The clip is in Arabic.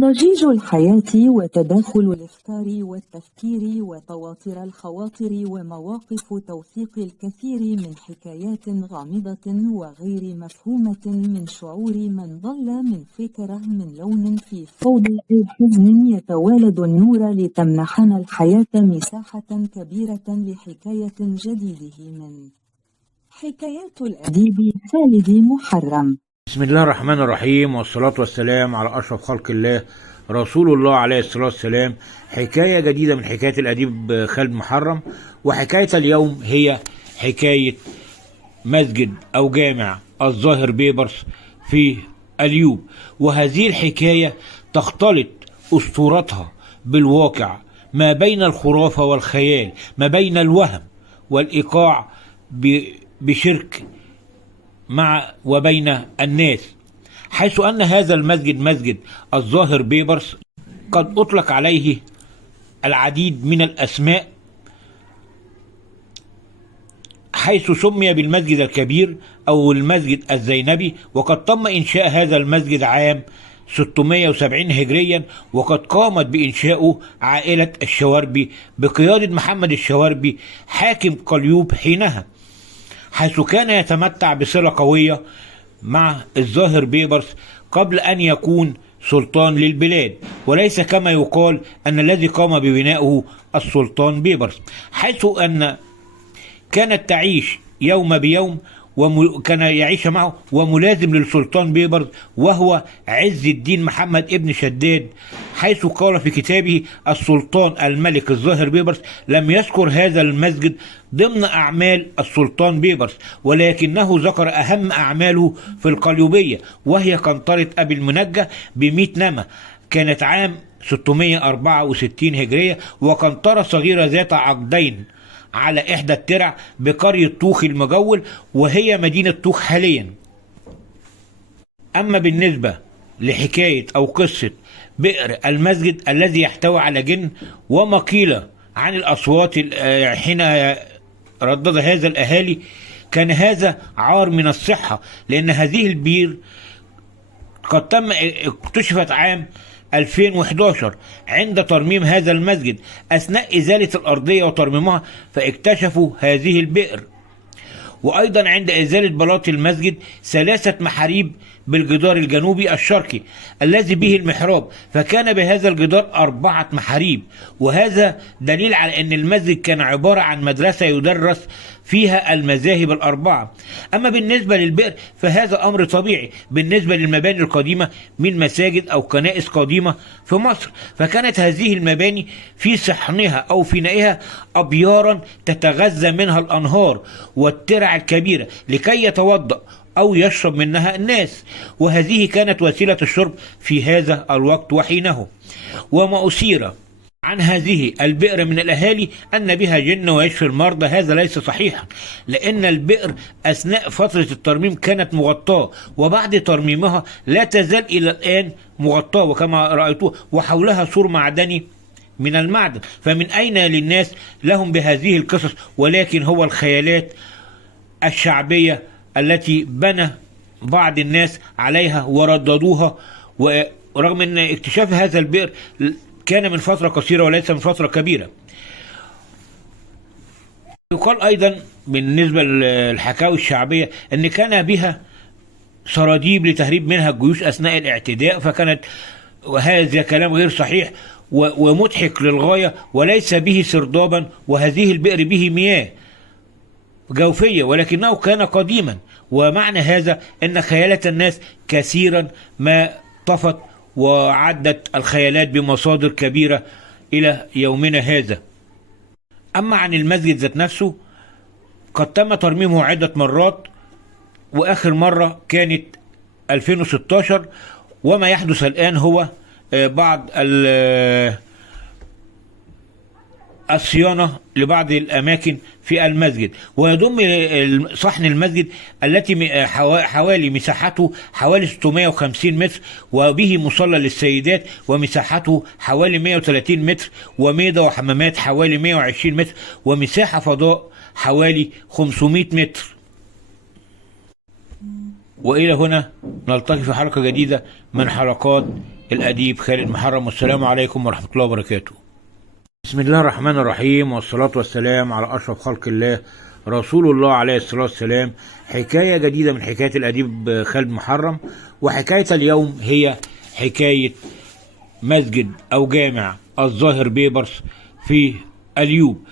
ضجيج الحياة وتداخل الأفكار والتفكير وتواتر الخواطر ومواقف توثيق الكثير من حكايات غامضة وغير مفهومة من شعور من ضل من فكرة من لون في فوضى أو حزن يتوالد النور لتمنحنا الحياة مساحة كبيرة لحكاية جديده من حكايات الأديب خالد محرم. بسم الله الرحمن الرحيم، والصلاة والسلام على أشرف خلق الله رسول الله عليه الصلاة والسلام. حكاية جديدة من حكاية الأديب خالد محرم، وحكاية اليوم هي حكاية مسجد أو جامع الظاهر بيبرس في اليوب. وهذه الحكاية تختلط أسطورتها بالواقع، ما بين الخرافة والخيال، ما بين الوهم والإيقاع بشرك مع وبين الناس، حيث أن هذا المسجد مسجد الظاهر بيبرس قد أطلق عليه العديد من الأسماء، حيث سمي بالمسجد الكبير أو المسجد الزينبي. وقد تم إنشاء هذا المسجد عام 670 هجريا، وقد قامت بإنشاؤه عائلة الشواربي بقيادة محمد الشواربي حاكم قليوب حينها، حيث كان يتمتع بصلة قوية مع الظاهر بيبرس قبل أن يكون سلطان للبلاد، وليس كما يقال أن الذي قام ببنائه السلطان بيبرس، حيث أن كانت تعيش يوم بيوم وكان يعيش معه وملازم للسلطان بيبرس وهو عز الدين محمد ابن شداد، حيث قال في كتابه السلطان الملك الظاهر بيبرس لم يذكر هذا المسجد ضمن أعمال السلطان بيبرس، ولكنه ذكر أهم أعماله في القليوبية، وهي قنطرة أبي المنجة ب100 نمى، كانت عام 664 هجرية، وقنطرة صغيرة ذات عقدين على إحدى الترع بقرية طوخ المجول، وهي مدينة طوخ حاليا. أما بالنسبة لحكاية أو قصة بئر المسجد الذي يحتوي على جن، وما قيل عن الأصوات حين ردد هذا الأهالي، كان هذا عار من الصحة، لأن هذه البير قد تم اكتشفت عام 2011 عند ترميم هذا المسجد. أثناء إزالة الأرضية وترميمها فاكتشفوا هذه البئر، وأيضا عند إزالة بلاط المسجد 3 محاريب بالجدار الجنوبي الشرقي الذي به المحراب، فكان بهذا الجدار 4 محاريب، وهذا دليل على أن المسجد كان عبارة عن مدرسة يدرس فيها المذاهب ال4. أما بالنسبة للبئر فهذا أمر طبيعي بالنسبة للمباني القديمة من مساجد أو كنائس قديمة في مصر، فكانت هذه المباني في صحنها أو فنائها أبيارا تتغذى منها الأنهار والترع الكبيرة لكي يتوضأ أو يشرب منها الناس، وهذه كانت وسيلة الشرب في هذا الوقت وحينه. وما أثير عن هذه البئر من الأهالي أن بها جن ويشفي المرضى، هذا ليس صحيحا، لأن البئر أثناء فترة الترميم كانت مغطاة، وبعد ترميمها لا تزال إلى الآن مغطاة، وكما رأيتوه وحولها سور معدني من المعدن، فمن أين للناس لهم بهذه القصص؟ ولكن هو الخيالات الشعبية التي بنى بعض الناس عليها ورددوها، ورغم أن اكتشاف هذا البئر كان من فترة قصيرة وليس من فترة كبيرة. يقال أيضا بالنسبة للحكاوي الشعبية أن كان بها سراديب لتهريب منها الجيوش أثناء الاعتداء، فكانت وهذا كلام غير صحيح ومضحك للغاية، وليس به سردابا، وهذه البئر به مياه جوفية ولكنه كان قديما. ومعنى هذا أن خيالات الناس كثيرا ما طفت، وعدت الخيالات بمصادر كبيرة إلى يومنا هذا. أما عن المسجد ذات نفسه قد تم ترميمه عدة مرات، وآخر مرة كانت 2016، وما يحدث الآن هو بعض الصيانة لبعض الأماكن في المسجد. ويضم صحن المسجد التي حوالي مساحته حوالي 650 متر، وبه مصلى للسيدات ومساحته حوالي 130 متر، وميضة وحمامات حوالي 120 متر، ومساحة فضاء حوالي 500 متر. وإلى هنا نلتقي في حلقة جديدة من حلقات الأديب خالد محرم، والسلام عليكم ورحمة الله وبركاته. بسم الله الرحمن الرحيم، والصلاة والسلام على أشرف خلق الله رسول الله عليه الصلاة والسلام. حكاية جديدة من حكاية الأديب خالد محرم، وحكاية اليوم هي حكاية مسجد أو جامع الظاهر بيبرس في اليوب.